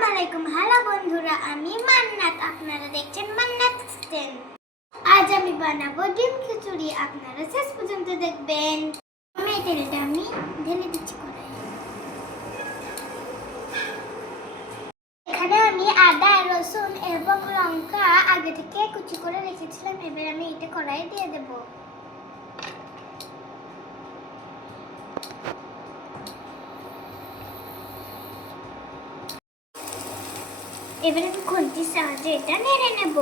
আসসালামু আলাইকুম। হ্যালো বন্ধুরা, আমি মান্নাত। আপনারা দেখছেন মান্নাত কিচেন। আজ আমি বানাবো ডিম খিচুড়ি। আপনারা শেষ পর্যন্ত দেখবেন। তেলটা আমি ঢেলে দিচ্ছি কড়াইয়ে। এখানে আমি আদা, রসুন এবং লঙ্কা আগে থেকে কুচি করে রেখেছিলাম। এবার আমি এটা কড়াইয়ে দিয়ে দেবো। এবার আমি খুন্তির সাহায্যে এটা নেড়ে নেব।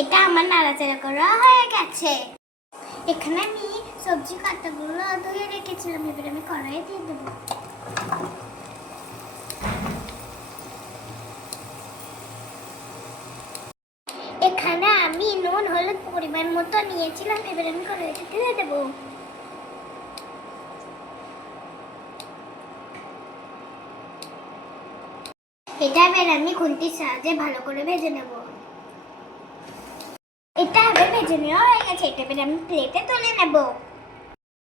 এটা আমার নাড়াচাড়া করা হয়ে গেছে। এখানে আমি সবজি কাটাগুলো ধুয়ে রেখেছিলাম। এবার আমি কড়াইয়ে দিয়ে দেবো। এখানে আমি নুন হলুদ পরিমাণ মতো নিয়েছিলাম। এবার আমি কড়াইতে ঢেলে দেবো। এটা এবার আমি খুন্তির সাহায্যে ভালো করে ভেজে নেব। এটা এবার ভেজে নেওয়া হয়ে গেছে। এটা এবার আমি প্লেটে তুলে নেব।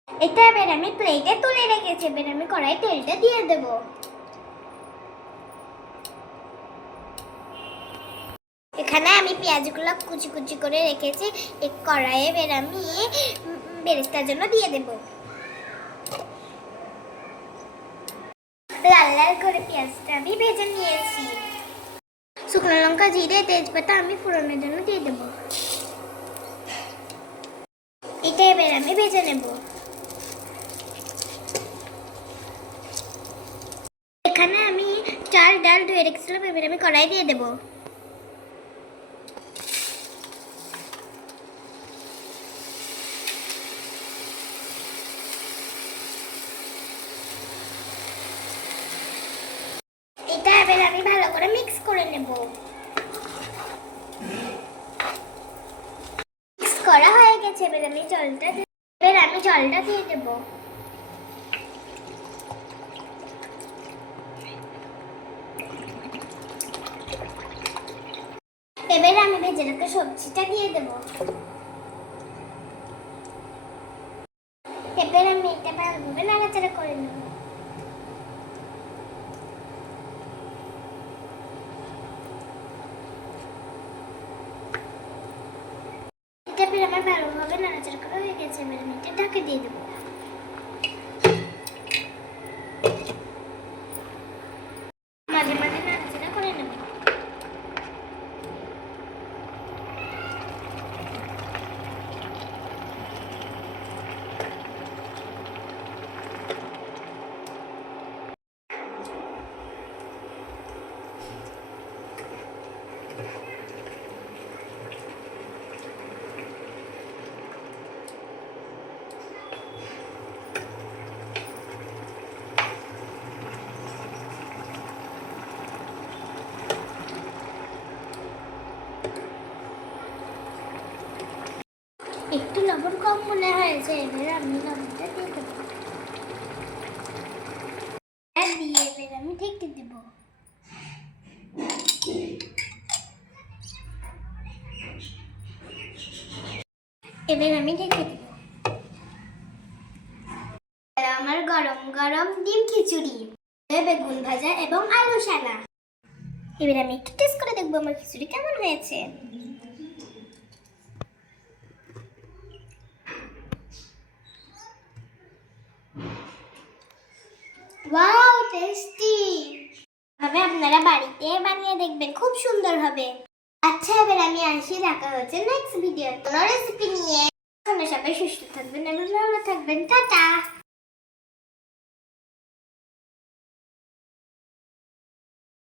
এটা এবার আমি প্লেটে তুলে রেখেছি। এবার আমি কড়াই তেলটা দিয়ে দেব। এখানে আমি পেঁয়াজগুলো কুচি কুচি করে রেখেছি। এই কড়াইয়ে এবার আমি বেরেস্তার জন্য দিয়ে দেব। লাল লাল করে পেঁয়াজটা আমি ভেজে নিয়েছি। শুকনো লঙ্কা, জিরে, তেজপাতা আমি ফোড়নের জন্য দিয়ে দেব। এটা এবার আমি ভেজে নেব। এখানে আমি চাল ডাল ধুয়ে রেখেছিলাম। এবার আমি কড়াই দিয়ে দেব। এটা এবার আমি ভালো করে মিক্স করে নেব। মিক্স করা হয়ে গেছে। এবার আমি জলটা দিয়ে দেব। এবার আমি ভেজে রাখা সবজিটা দিয়ে দেব। এবার আমি এটা ভালোভাবে নাড়াচাড়া করে নেব। এটা এবার আমার ভালোভাবে নাড়াচাড়া করা হয়ে গেছে। এবার আমি এটা ঢাকা দিয়ে দেব। মাঝে মাঝে নাড়াচাড়া করে নেব। একটু লবণ কম মনে হয়েছে। এবার আমি লবণটা দিয়ে দেবো। দিয়ে এবার আমি ঢেকে দেব। এবার আমি ঢেকে দেব। আমার গরম গরম ডিম খিচুড়ি, বেগুন ভাজা এবং আলু সানা। এবার আমি একটু টেস্ট করে দেখবো আমার খিচুড়ি কেমন হয়েছে। Wow, tasty. তবে আপনারা বাড়িতে বানিয়ে দেখবেন, খুব সুন্দর হবে। আচ্ছা, এবার আমি আসি। দেখা হচ্ছে নেক্সট ভিডিও কোনো রেসিপি নিয়ে। সবাই সুস্থ থাকবেন এবং ভালো থাকবেন। টাটা।